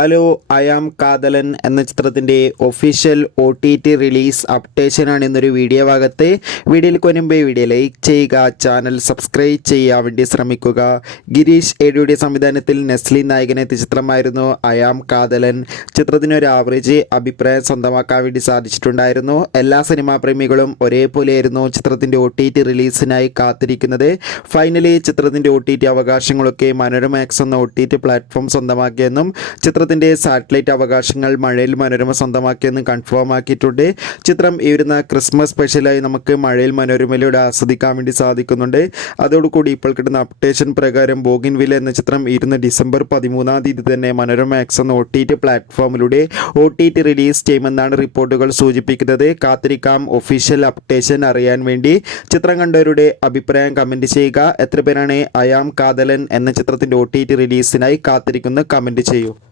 Hello, I am Kadhalan എന്ന ചിത്രത്തിൻ്റെ official OTT release അപ്ഡേഷനാണ് ഇന്നൊരു വീഡിയോ ഭാഗത്ത്. വീഡിയോയിൽ കൊനുമ്പേ വീഡിയോ ലൈക്ക് ചെയ്യുക, ചാനൽ സബ്സ്ക്രൈബ് ചെയ്യാൻ വേണ്ടി ശ്രമിക്കുക. ഗിരീഷ് ഏടിയുടെ സംവിധാനത്തിൽ നെസ്ലി നായകനെത്തിയ ചിത്രമായിരുന്നു ഐ ആം കാതലൻ. ചിത്രത്തിന് ഒരു ആവറേജ് അഭിപ്രായം സ്വന്തമാക്കാൻ വേണ്ടി സാധിച്ചിട്ടുണ്ടായിരുന്നു. എല്ലാ സിനിമാ പ്രേമികളും ഒരേപോലെയായിരുന്നു ചിത്രത്തിൻ്റെ OTT റിലീസിനായി കാത്തിരിക്കുന്നത്. ഫൈനലി ചിത്രത്തിൻ്റെ OTT അവകാശങ്ങളൊക്കെ മനോരമാക്സ് എന്ന OTT പ്ലാറ്റ്ഫോം സ്വന്തമാക്കിയെന്നും ചിത്രത്തിൻ്റെ സാറ്റലൈറ്റ് അവകാശങ്ങൾ മഴയിൽ മനോരമ സ്വന്തമാക്കിയെന്ന് കൺഫേം ആക്കിയിട്ടുണ്ട്. ചിത്രം ഈ വരുന്ന ക്രിസ്മസ് സ്പെഷ്യലായി നമുക്ക് മഴയിൽ മനോരമയിലൂടെ ആസ്വദിക്കാൻ വേണ്ടി സാധിക്കുന്നുണ്ട്. അതോടുകൂടി ഇപ്പോൾ കിട്ടുന്ന അപ്ഡേഷൻ പ്രകാരം ബോഗിൻവില്ല എന്ന ചിത്രം ഡിസംബർ 13 തന്നെ മനോരമാക്സ് എന്ന OTT പ്ലാറ്റ്ഫോമിലൂടെ OTT റിലീസ് ചെയ്യുമെന്നാണ് റിപ്പോർട്ടുകൾ സൂചിപ്പിക്കുന്നത്. കാത്തിരിക്കാം ഒഫീഷ്യൽ അപ്ഡേഷൻ അറിയാൻ വേണ്ടി. ചിത്രം കണ്ടവരുടെ അഭിപ്രായം കമൻറ്റ് ചെയ്യുക. എത്ര പേരാണ് ഐ ആം കാതലൻ എന്ന ചിത്രത്തിൻ്റെ OTT റിലീസിനായി കാത്തിരിക്കുന്നത് കമൻറ്റ് ചെയ്യൂ.